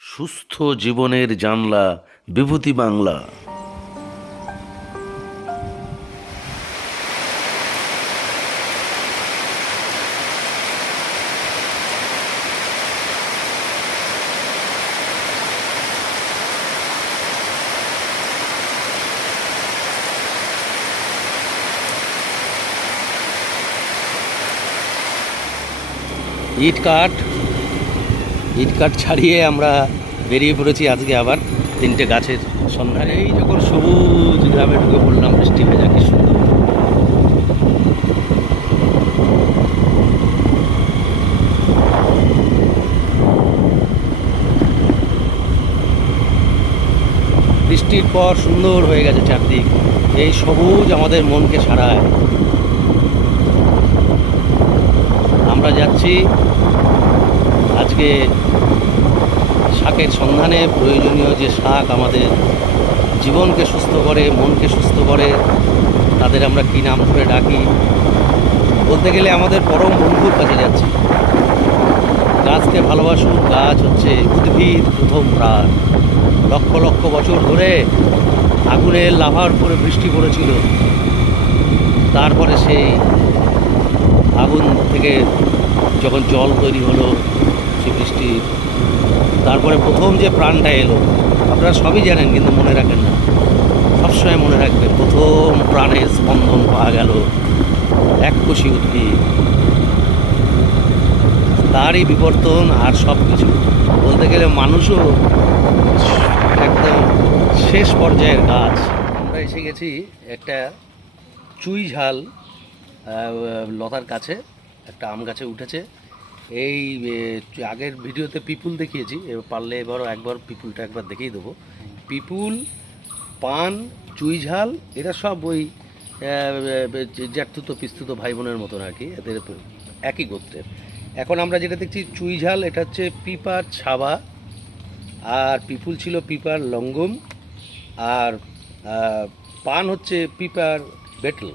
সুস্থ জীবনের জানলা বিভূতি বাংলা। ইট কাঠ ইট কাঠ ছাড়িয়ে আমরা বেরিয়ে পড়েছি আজকে আবার তিনটে গাছের সন্ধানে। এই যখন সবুজ গ্রামে ঢুকে পড়লাম, বৃষ্টি ভেজা কি সুন্দর। বৃষ্টির পর সুন্দর হয়ে গেছে চারদিক। এই সবুজ আমাদের মনকে সারায়। আমরা যাচ্ছি আজকে শাকের সন্ধানে প্রয়োজনীয় যে শাক আমাদের জীবনকে সুস্থ করে, মনকে সুস্থ করে, তাদের আমরা কী নাম ধরে ডাকি, বলতে গেলে আমাদের পরম বন্ধুর কাছে যাচ্ছি। গাছকে ভালোবাসুন, গাছ হচ্ছে উদ্ভিদ প্রথম প্রাণ। লক্ষ লক্ষ বছর ধরে আগুনের লাভার উপরে বৃষ্টি পড়েছিল। তারপরে সেই আগুন থেকে যখন জল তৈরি হলো সে বৃষ্টি, তারপরে প্রথম যে প্রাণটা এলো, আপনারা সবই জানেন, কিন্তু মনে রাখেন না। সবসময় মনে রাখবেন, প্রথম প্রাণের স্পন্দন পাওয়া গেল এক এককোষী উদ্ভিদ। তারই বিবর্তন আর সব কিছু বলতে গেলে মানুষও একদম শেষ পর্যায়ের গাছ। আমরা এসে গেছি একটা চুই ঝাল লতার কাছে, একটা আম গাছে উঠেছে। এই আগের ভিডিওতে পিপুল দেখিয়েছি এবার পারলে এবারও একবার পিপুলটা একবার দেখিয়ে দেবো। পিপুল, পান, চুই ঝাল, এরা সব ওই জ্যাঠতুত পিস্তুত ভাই বোনের মতন আর কি, এদের একই গোত্রের। এখন আমরা যেটা দেখছি, চুই ঝাল, এটা হচ্ছে পিপার ছাবা, আর পিপুল ছিল পিপার লঙ্গম, আর পান হচ্ছে পিপার বেটল,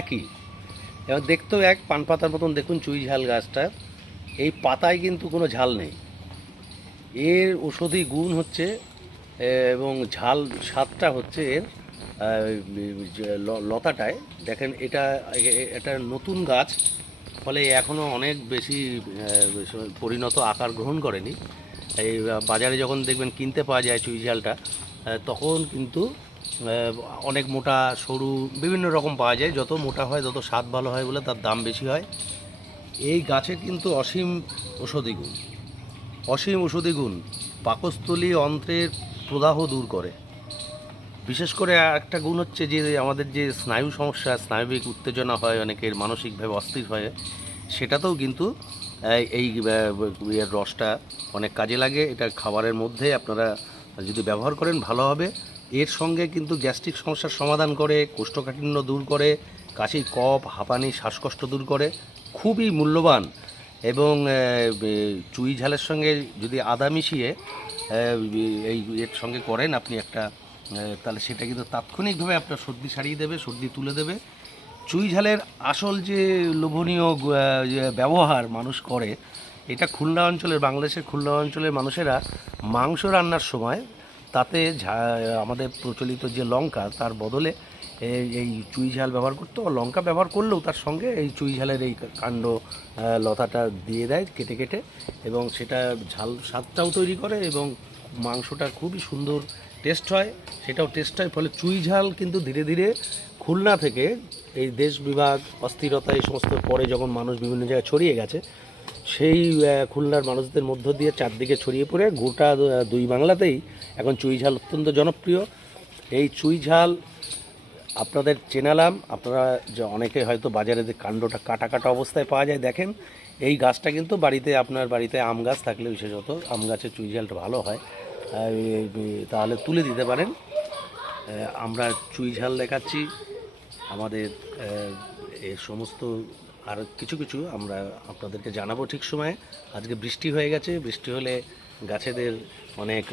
একই। এবার দেখতেও এক, পান পাতার মতন, দেখুন চুই ঝাল গাছটা। এই পাতায় কিন্তু কোনো ঝাল নেই। এর ঔষধি গুণ হচ্ছে এবং ঝাল স্বাদটা হচ্ছে এর লতাটায়। দেখেন এটা এটা নতুন গাছ, ফলে এখনও অনেক বেশি পরিণত আকার গ্রহণ করেনি। এই বাজারে যখন দেখবেন কিনতে পাওয়া যায় চুই ঝালটা তখন কিন্তু অনেক মোটা, সরু, বিভিন্ন রকম পাওয়া যায়। যত মোটা হয়, তত স্বাদ ভালো হয় বলে তার দাম বেশি হয়। এই গাছের কিন্তু অসীম ঔষধি গুণ। অসীম ঔষধি গুণ পাকস্থলী অন্ত্রের প্রদাহ দূর করে। বিশেষ করে একটা গুণ হচ্ছে যে আমাদের যে স্নায়ু সমস্যা, স্নায়বিক উত্তেজনা হয়, অনেকের মানসিকভাবে অস্থির হয়, সেটাতেও কিন্তু, এই- ইয়ের রসটা অনেক কাজে লাগে। এটা খাবারের মধ্যে আপনারা যদি ব্যবহার করেন, ভালো হবে। এর সঙ্গে কিন্তু গ্যাস্ট্রিক সমস্যার সমাধান করে, কোষ্ঠকাঠিন্য দূর করে কাশি কফ হাঁপানি, শ্বাসকষ্ট দূর করে, খুবই মূল্যবান এবং চুই ঝালের সঙ্গে যদি আদা মিশিয়ে এই এর সঙ্গে করেন আপনি একটা তাহলে সেটা কিন্তু তাৎক্ষণিকভাবে আপনার সর্দি সারিয়ে দেবে, সর্দি তুলে দেবে। চুই ঝালের আসল যে লোভনীয় ব্যবহার মানুষ করে, এটা খুলনা অঞ্চলের, বাংলাদেশের খুলনা অঞ্চলের মানুষেরা মাংস রান্নার সময় তাতে আমাদের প্রচলিত যে লঙ্কা, তার বদলে এই এই চুই ঝাল ব্যবহার করতো, লঙ্কা ব্যবহার করলেও তার সঙ্গে এই চুই ঝালের এই কাণ্ড লতাটা দিয়ে দেয় কেটে কেটে এবং সেটা ঝাল স্বাদটাও তৈরি করে এবং মাংসটা খুবই সুন্দর টেস্ট হয়। সেটাও টেস্ট হয়, ফলে চুই ঝাল কিন্তু ধীরে ধীরে খুলনা থেকে এই দেশ বিভাগ, অস্থিরতা, এই সমস্ত পরে যখন মানুষ বিভিন্ন জায়গায় ছড়িয়ে গেছে, সেই খুলনার মানুষদের মধ্য দিয়ে চারদিকে ছড়িয়ে পড়ে গোটা দুই বাংলাতেই এখন চুই ঝাল অত্যন্ত জনপ্রিয়। এই চুই ঝাল আপনাদের চেনালাম, আপনারা যে অনেকে হয়তো বাজারে যে কাণ্ডটা কাটা কাটা অবস্থায় পাওয়া যায়, দেখেন, এই গাছটা কিন্তু বাড়িতে, আপনার বাড়িতে আম গাছ থাকলে বিশেষত, আম গাছের চুই ঝালটা ভালো হয়। তাহলে তুলে দিতে পারেন। আমরা চুই ঝাল দেখাচ্ছি। আমাদের এই সমস্ত আর কিছু কিছু আমরা আপনাদেরকে জানাব ঠিক সময়ে। আজকে বৃষ্টি হয়ে গেছে। বৃষ্টি হলে গাছেদের অনেক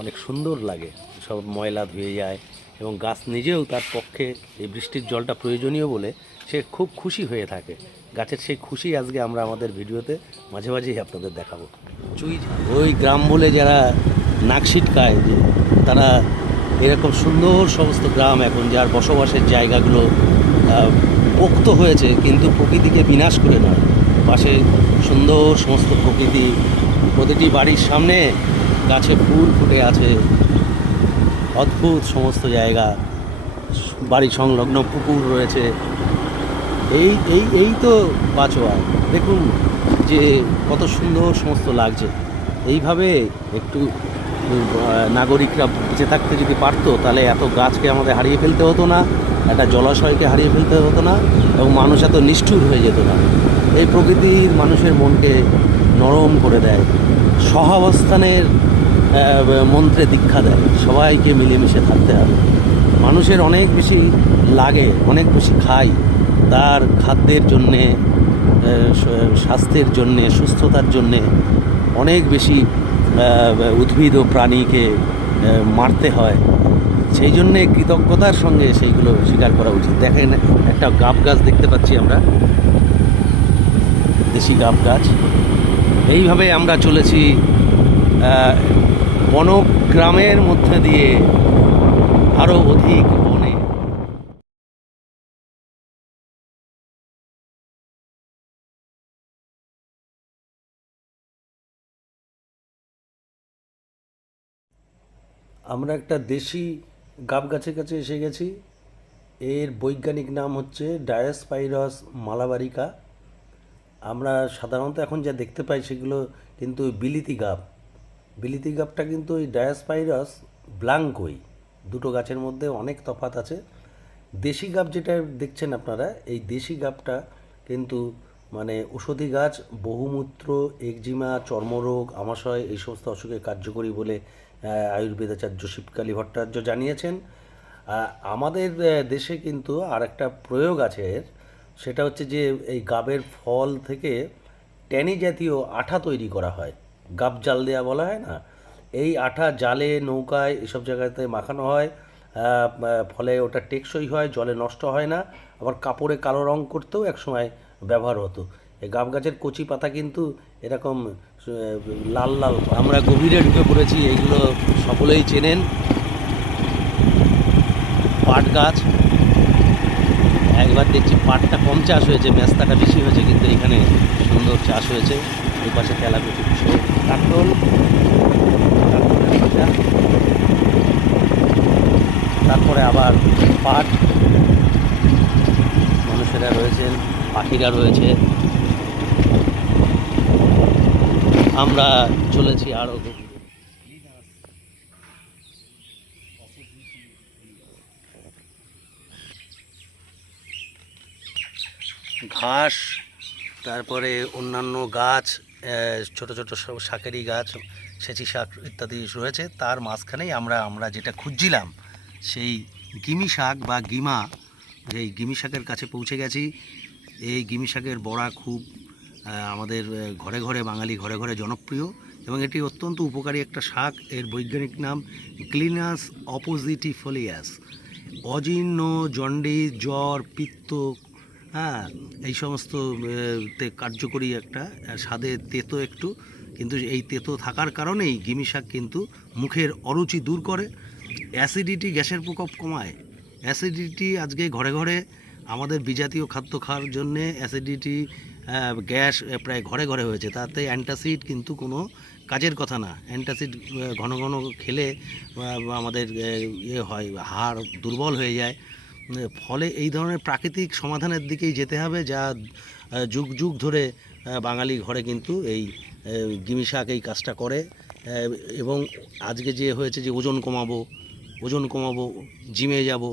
অনেক সুন্দর লাগে। সব ময়লা ধুয়ে যায়। এবং গাছ নিজেও তার পক্ষে এই বৃষ্টির জলটা প্রয়োজনীয় বলে সে খুব খুশি হয়ে থাকে। গাছের সেই খুশি আজকে আমরা আমাদের ভিডিওতে মাঝে মাঝেই আপনাদের দেখাবো। চুই ওই গ্রাম বলে যারা নাকশিট ছিটকায় যে তারা এরকম সুন্দর সমস্ত গ্রাম এখন যার বসবাসের জায়গাগুলো পোক্ত হয়েছে, কিন্তু প্রকৃতিকে বিনাশ করে নয়। পাশে সুন্দর সমস্ত প্রকৃতি, প্রতিটি বাড়ির সামনে গাছে ফুল ফুটে আছে। অদ্ভুত সমস্ত জায়গা, বাড়ি সংলগ্ন পুকুর রয়েছে। এই এই এই তো বাঁচোয়া। দেখুন যে কত সুন্দর সমস্ত লাগছে। এইভাবে একটু নাগরিকরা বেঁচে থাকতে যদি পারতো, তাহলে এত গাছকে আমাদের হারিয়ে ফেলতে হতো না, একটা জলাশয়কে হারিয়ে ফেলতে হতো না, এবং মানুষ এত নিষ্ঠুর হয়ে যেত না। এই প্রকৃতির মানুষের মনকে নরম করে দেয়। সহাবস্থানের মন্ত্রে দীক্ষা দেয়। সবাইকে মিলেমিশে থাকতে হবে মানুষের অনেক বেশি লাগে, অনেক বেশি খায়। তার খাদ্যের জন্যে স্বাস্থ্যের জন্যে, সুস্থতার জন্যে অনেক বেশি উদ্ভিদ ও প্রাণীকে মারতে হয়। সেই জন্যে কৃতজ্ঞতার সঙ্গে সেইগুলো স্বীকার করা উচিত। দেখেন, একটা গাব গাছ দেখতে পাচ্ছি আমরা। দেশি গাব গাছ। এইভাবে আমরা চলেছি বনগ্রামের মধ্যে দিয়ে আরও অধিক বনে। আমরা একটা দেশি গাব গাছের কাছে এসে গেছি। এর বৈজ্ঞানিক নাম হচ্ছে ডায়াসপাইরাস মালাবারিকা। আমরা সাধারণত এখন যা দেখতে পাই সেগুলো কিন্তু বিলিতি গাব। বিলিতি গাবটা কিন্তু ওই ডায়াসপাইরাস ব্লাঙ্কই। দুটো গাছের মধ্যে অনেক তফাত আছে। দেশি গাব যেটা দেখছেন আপনারা, এই দেশি গাবটা কিন্তু মানে ওষুধি গাছ, বহুমূত্র, একজিমা, চর্মরোগ, আমাশয়, এই সমস্ত অসুখে কার্যকরী বলে আয়ুর্বেদাচার্য শিবকালী ভট্টাচার্য জানিয়েছেন। আমাদের দেশে কিন্তু আর একটা প্রয়োগ আছে এর। সেটা হচ্ছে যে এই গাবের ফল থেকে ট্যানি জাতীয় আঠা তৈরি করা হয়। গাব জাল দেওয়া বলা হয় না, এই আঠা জালে, নৌকায় এসব জায়গাতে মাখানো হয় ফলে ওটা টেকসই হয়, জলে নষ্ট হয় না, আবার কাপড়ে কালো রং করতেও একসময় ব্যবহার হতো। এই গাব গাছের কচি পাতা কিন্তু এরকম লাল লাল আমরা গভীরে ঢুকে পড়েছি, এইগুলো সকলেই চেনেন। পাট গাছ, একবার দেখছি পাটটা কম চাষ হয়েছে, মেস্তাটা বেশি হয়েছে, কিন্তু এখানে সুন্দর চাষ হয়েছে। এই পাশে তেলাকুচি বাজার। তারপরে আবার পাট মানুষেরা রয়েছেন, পাখিরা রয়েছে। আমরা চলেছি আরও ঘাস, তারপরে অন্যান্য গাছ ছোট ছোট সব শাকেরি গাছ, সেচি শাক ইত্যাদি রয়েছে। তার মাঝখানেই আমরা আমরা যেটা খুঁজছিলাম, সেই গিমি শাক বা গিমা এই গিমি শাকের কাছে পৌঁছে গেছি। এই গিমি শাকের বড়া খুব আমাদের ঘরে ঘরে, বাঙালি ঘরে ঘরে জনপ্রিয় এবং এটি অত্যন্ত উপকারী একটা শাক। এর বৈজ্ঞানিক নাম ক্লিনাস অপোজিটিফোলিয়াস। অজীর্ণ জন্ডিস জ্বর, পিত্ত হ্যাঁ এই সমস্ত কার্যকরী একটা স্বাদে তেতো একটু, কিন্তু এই তেতো থাকার কারণেই গিমি শাক কিন্তু মুখের অরুচি দূর করে। অ্যাসিডিটি গ্যাসের প্রকোপ কমায়। অ্যাসিডিটি আজকে ঘরে ঘরে আমাদের বিজাতীয় খাদ্য খাওয়ার জন্যে অ্যাসিডিটি গ্যাস প্রায় ঘরে ঘরে হয়েছে। তাতে অ্যান্টাসিড কিন্তু কোনো কাজের কথা না। অ্যান্টাসিড ঘন ঘন খেলে আমাদের ইয়ে হয়, হাড় দুর্বল হয়ে যায়। ফলে এই ধরনের প্রাকৃতিক সমাধানের দিকেই যেতে হবে যা যুগ যুগ ধরে বাঙালি ঘরে কিন্তু এই গিমি শাক এই কাজটা করে। এবং আজকে যে হয়েছে যে ওজন কমাবো ওজন কমাবো, জিমে যাব,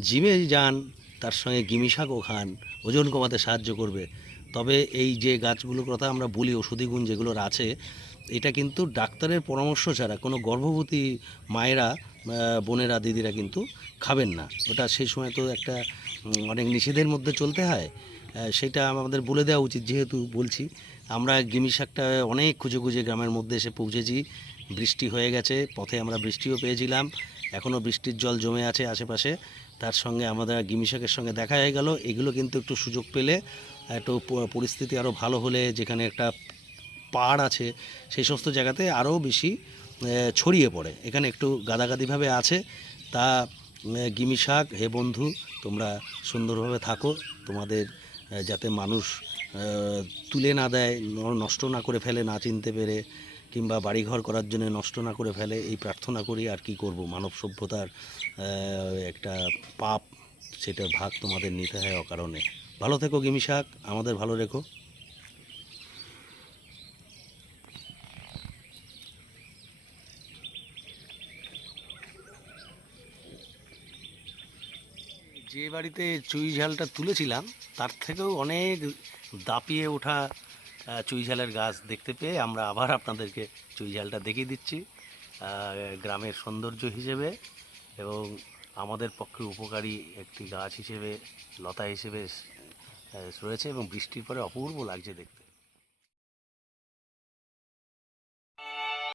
জিমে যান, তার সঙ্গে গিমি শাকও খান, ওজন কমাতে সাহায্য করবে। তবে এই যে গাছগুলোর কথা আমরা বলি, ওষুধি গুণ যেগুলোর আছে, এটা কিন্তু ডাক্তারের পরামর্শ ছাড়া কোনো গর্ভবতী মায়েরা বোনেরা, দিদিরা কিন্তু খাবেন না। ওটা সেই সময় তো একটা অনেক নিষেধের মধ্যে চলতে হয়। সেটা আমাদের বলে দেওয়া উচিত, যেহেতু বলছি। আমরা গিমি শাকটা অনেক খুঁজে খুঁজে গ্রামের মধ্যে এসে পৌঁছেছি। বৃষ্টি হয়ে গেছে, পথে আমরা বৃষ্টিও পেয়েছিলাম। এখনও বৃষ্টির জল জমে আছে আশেপাশে। তার সঙ্গে আমাদের গিমি শাকের সঙ্গে দেখা হয়ে গেল। এগুলো কিন্তু একটু সুযোগ পেলে একটু পরিস্থিতি আরও ভালো হলে, যেখানে একটা পাড় আছে, সেই সমস্ত জায়গাতে আরও বেশি ছড়িয়ে পড়ে। এখানে একটু গাদাগাদিভাবে আছে। তা গিমি শাক, হে বন্ধু, তোমরা সুন্দরভাবে থাকো। তোমাদের যাতে মানুষ তুলে না দেয় নষ্ট না করে ফেলে, না চিনতে পেরে, কিংবা বাড়িঘর করার জন্য নষ্ট না করে ফেলে, এই প্রার্থনা করি, আর কি করব? মানব সভ্যতার একটা পাপ, সেটার ভাগ তোমাদের নিতে হয় অকারণে। ভালো থেকো গিমি শাক, আমাদের ভালো রেখো। যে বাড়িতে চুই ঝালটা তুলেছিলাম, তার থেকেও অনেক দাপিয়ে ওঠা চুই ঝালের গাছ দেখতে পেয়ে আমরা আবার আপনাদেরকে চুই ঝালটা দেখিয়ে দিচ্ছি গ্রামের সৌন্দর্য হিসেবে এবং আমাদের পক্ষে উপকারী একটি গাছ হিসেবে, লতা হিসেবে রয়েছে এবং বৃষ্টির পরে অপূর্ব লাগছে দেখতে।